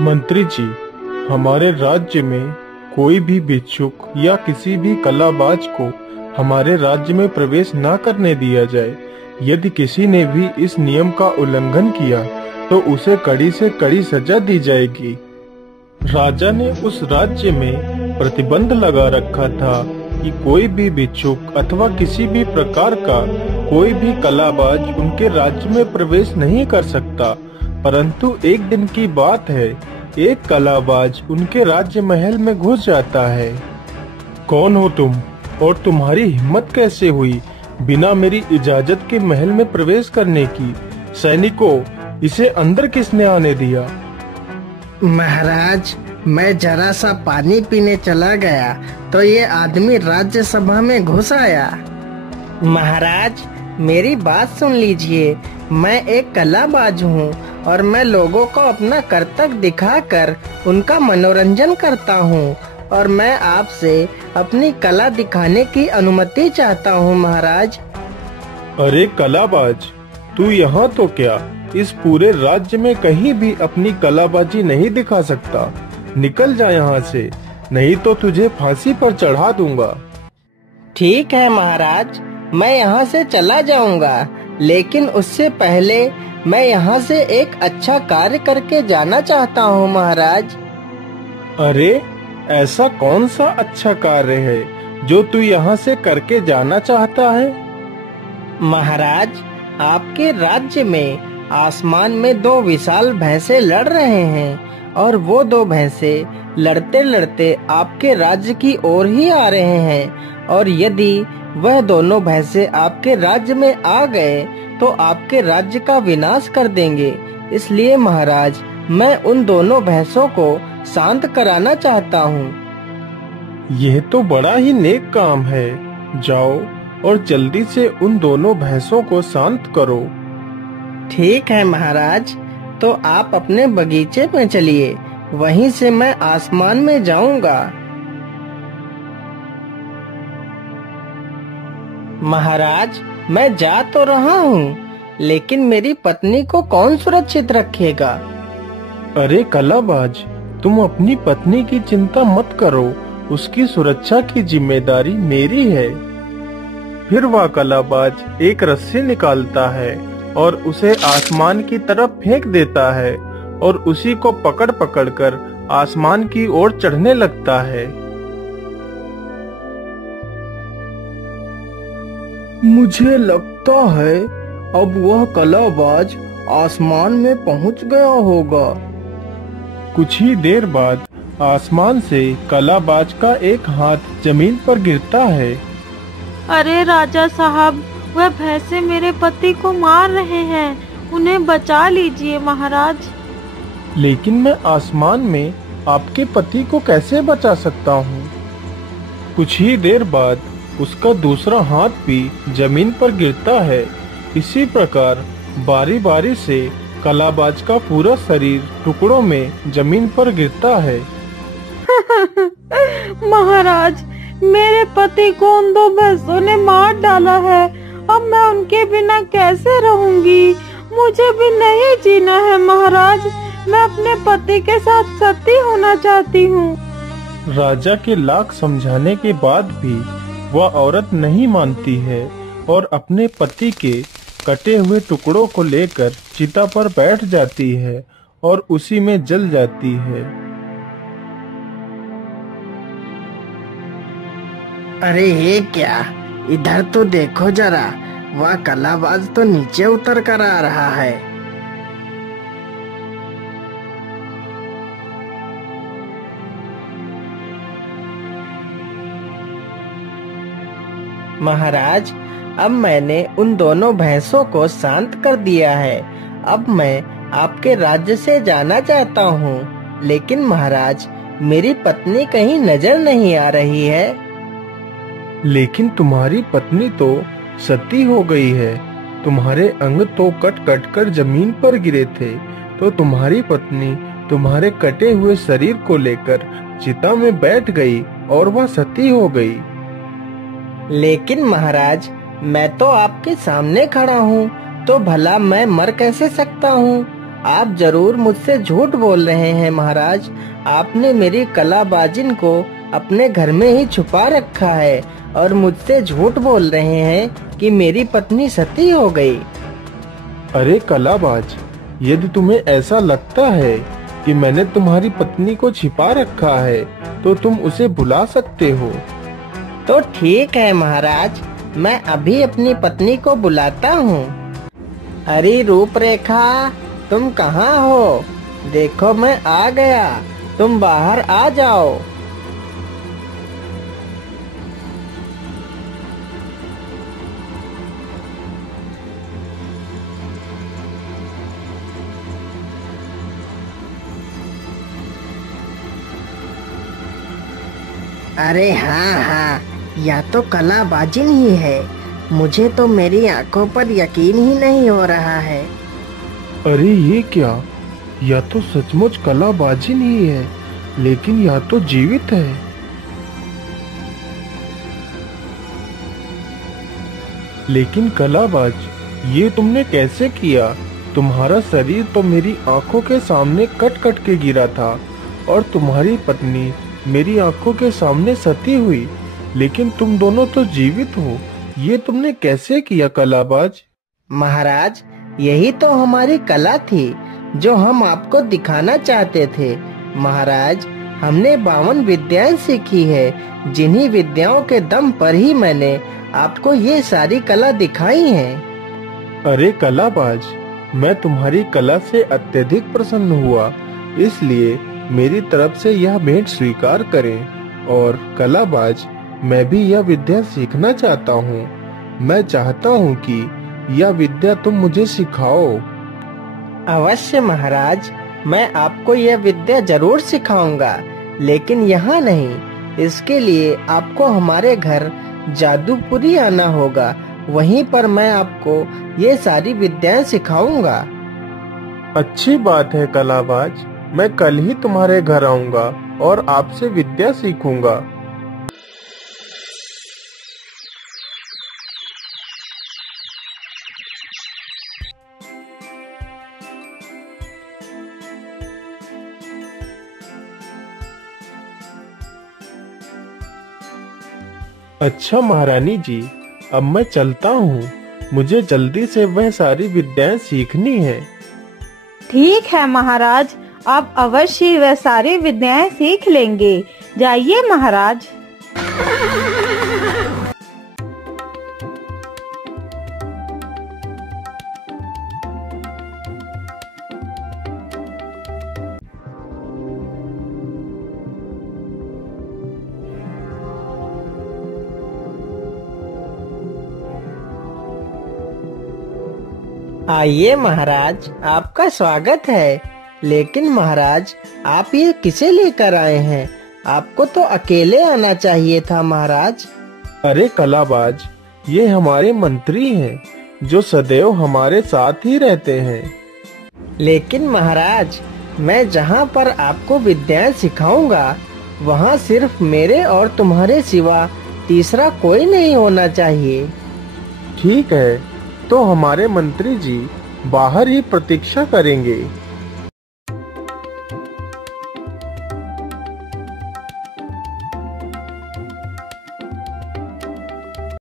मंत्री जी, हमारे राज्य में कोई भी भिक्षुक या किसी भी कलाबाज को हमारे राज्य में प्रवेश न करने दिया जाए। यदि किसी ने भी इस नियम का उल्लंघन किया तो उसे कड़ी से कड़ी सजा दी जाएगी। राजा ने उस राज्य में प्रतिबंध लगा रखा था कि कोई भी भिक्षुक अथवा किसी भी प्रकार का कोई भी कलाबाज उनके राज्य में प्रवेश नहीं कर सकता। परंतु एक दिन की बात है, एक कलाबाज उनके राज्य महल में घुस जाता है। कौन हो तुम और तुम्हारी हिम्मत कैसे हुई बिना मेरी इजाजत के महल में प्रवेश करने की? सैनिकों, इसे अंदर किसने आने दिया? महाराज, मैं जरा सा पानी पीने चला गया तो ये आदमी राज्यसभा में घुस आया। महाराज, मेरी बात सुन लीजिए। मैं एक कलाबाज हूँ और मैं लोगों को अपना करतब दिखाकर उनका मनोरंजन करता हूँ और मैं आपसे अपनी कला दिखाने की अनुमति चाहता हूँ महाराज। अरे कलाबाज, तू यहाँ तो क्या इस पूरे राज्य में कहीं भी अपनी कलाबाजी नहीं दिखा सकता। निकल जा यहाँ से, नहीं तो तुझे फांसी पर चढ़ा दूंगा। ठीक है महाराज, मैं यहाँ से चला जाऊंगा, लेकिन उससे पहले मैं यहाँ से एक अच्छा कार्य करके जाना चाहता हूँ महाराज। अरे, ऐसा कौन सा अच्छा कार्य है जो तू यहाँ से करके जाना चाहता है? महाराज, आपके राज्य में आसमान में दो विशाल भैंसे लड़ रहे हैं और वो दो भैंसे लड़ते लड़ते आपके राज्य की ओर ही आ रहे हैं, और यदि वह दोनों भैंसे आपके राज्य में आ गए तो आपके राज्य का विनाश कर देंगे। इसलिए महाराज, मैं उन दोनों भैंसों को शांत कराना चाहता हूँ। यह तो बड़ा ही नेक काम है। जाओ और जल्दी से उन दोनों भैंसों को शांत करो। ठीक है महाराज, तो आप अपने बगीचे में चलिए, वहीं से मैं आसमान में जाऊंगा। महाराज, मैं जा तो रहा हूँ, लेकिन मेरी पत्नी को कौन सुरक्षित रखेगा? अरे कलाबाज, तुम अपनी पत्नी की चिंता मत करो, उसकी सुरक्षा की जिम्मेदारी मेरी है। फिर वह कलाबाज एक रस्सी निकालता है और उसे आसमान की तरफ फेंक देता है और उसी को पकड़ पकड़ कर आसमान की ओर चढ़ने लगता है। मुझे लगता है अब वह कलाबाज आसमान में पहुंच गया होगा। कुछ ही देर बाद आसमान से कलाबाज का एक हाथ जमीन पर गिरता है। अरे राजा साहब, वह भैंसे मेरे पति को मार रहे हैं, उन्हें बचा लीजिए महाराज। लेकिन मैं आसमान में आपके पति को कैसे बचा सकता हूँ? कुछ ही देर बाद उसका दूसरा हाथ भी जमीन पर गिरता है। इसी प्रकार बारी बारी से कलाबाज का पूरा शरीर टुकड़ों में जमीन पर गिरता है। महाराज, मेरे पति को उन दो भैंसों ने मार डाला है। अब मैं उनके बिना कैसे रहूंगी? मुझे भी नहीं जीना है महाराज। मैं अपने पति के साथ सती होना चाहती हूँ। राजा के लाख समझाने के बाद भी वह औरत नहीं मानती है और अपने पति के कटे हुए टुकड़ों को लेकर चिता पर बैठ जाती है और उसी में जल जाती है। अरे ये क्या, इधर तो देखो जरा, वह कलाबाज तो नीचे उतर कर आ रहा है। महाराज, अब मैंने उन दोनों भैंसों को शांत कर दिया है। अब मैं आपके राज्य से जाना चाहता हूँ, लेकिन महाराज, मेरी पत्नी कहीं नजर नहीं आ रही है। लेकिन तुम्हारी पत्नी तो सती हो गई है। तुम्हारे अंग तो कट कट कर जमीन पर गिरे थे, तो तुम्हारी पत्नी तुम्हारे कटे हुए शरीर को लेकर चिता में बैठ गई और वह सती हो गई। लेकिन महाराज, मैं तो आपके सामने खड़ा हूँ, तो भला मैं मर कैसे सकता हूँ? आप जरूर मुझसे झूठ बोल रहे हैं महाराज। आपने मेरी कलाबाजिन को अपने घर में ही छुपा रखा है और मुझसे झूठ बोल रहे हैं कि मेरी पत्नी सती हो गई। अरे कलाबाज, यदि तुम्हें ऐसा लगता है कि मैंने तुम्हारी पत्नी को छिपा रखा है तो तुम उसे बुला सकते हो। तो ठीक है महाराज, मैं अभी अपनी पत्नी को बुलाता हूँ। अरे रूपरेखा, तुम कहाँ हो? देखो मैं आ गया, तुम बाहर आ जाओ। अरे हाँ हाँ, या तो कलाबाजिन ही है। मुझे तो मेरी आंखों पर यकीन ही नहीं हो रहा है। अरे ये क्या, या तो सचमुच कलाबाजिन ही है, लेकिन या तो जीवित है। लेकिन कलाबाज, ये तुमने कैसे किया? तुम्हारा शरीर तो मेरी आंखों के सामने कट कट के गिरा था और तुम्हारी पत्नी मेरी आंखों के सामने सती हुई, लेकिन तुम दोनों तो जीवित हो। ये तुमने कैसे किया कलाबाज? महाराज, यही तो हमारी कला थी जो हम आपको दिखाना चाहते थे। महाराज, हमने 52 विद्याएं सीखी है, जिन्हीं विद्याओं के दम पर ही मैंने आपको ये सारी कला दिखाई है। अरे कलाबाज, मैं तुम्हारी कला से अत्यधिक प्रसन्न हुआ, इसलिए मेरी तरफ से यह भेंट स्वीकार करें। और कलाबाज, मैं भी यह विद्या सीखना चाहता हूँ। मैं चाहता हूँ कि यह विद्या तुम मुझे सिखाओ। अवश्य महाराज, मैं आपको यह विद्या जरूर सिखाऊंगा, लेकिन यहाँ नहीं। इसके लिए आपको हमारे घर जादूपुरी आना होगा। वहीं पर मैं आपको ये सारी विद्याएं सिखाऊंगा। अच्छी बात है कलाबाज, मैं कल ही तुम्हारे घर आऊंगा और आपसे विद्या सीखूंगा। अच्छा महारानी जी, अब मैं चलता हूँ। मुझे जल्दी से वह सारी विद्याएं सीखनी है। ठीक है महाराज, आप अवश्य वह सारी विद्याएं सीख लेंगे। जाइए महाराज। आइए महाराज, आपका स्वागत है। लेकिन महाराज, आप ये किसे लेकर आए हैं? आपको तो अकेले आना चाहिए था महाराज। अरे कलाबाज, ये हमारे मंत्री हैं, जो सदैव हमारे साथ ही रहते हैं। लेकिन महाराज, मैं जहाँ पर आपको विद्याएं सिखाऊंगा, वहाँ सिर्फ मेरे और तुम्हारे सिवा तीसरा कोई नहीं होना चाहिए। ठीक है, तो हमारे मंत्री जी बाहर ही प्रतीक्षा करेंगे।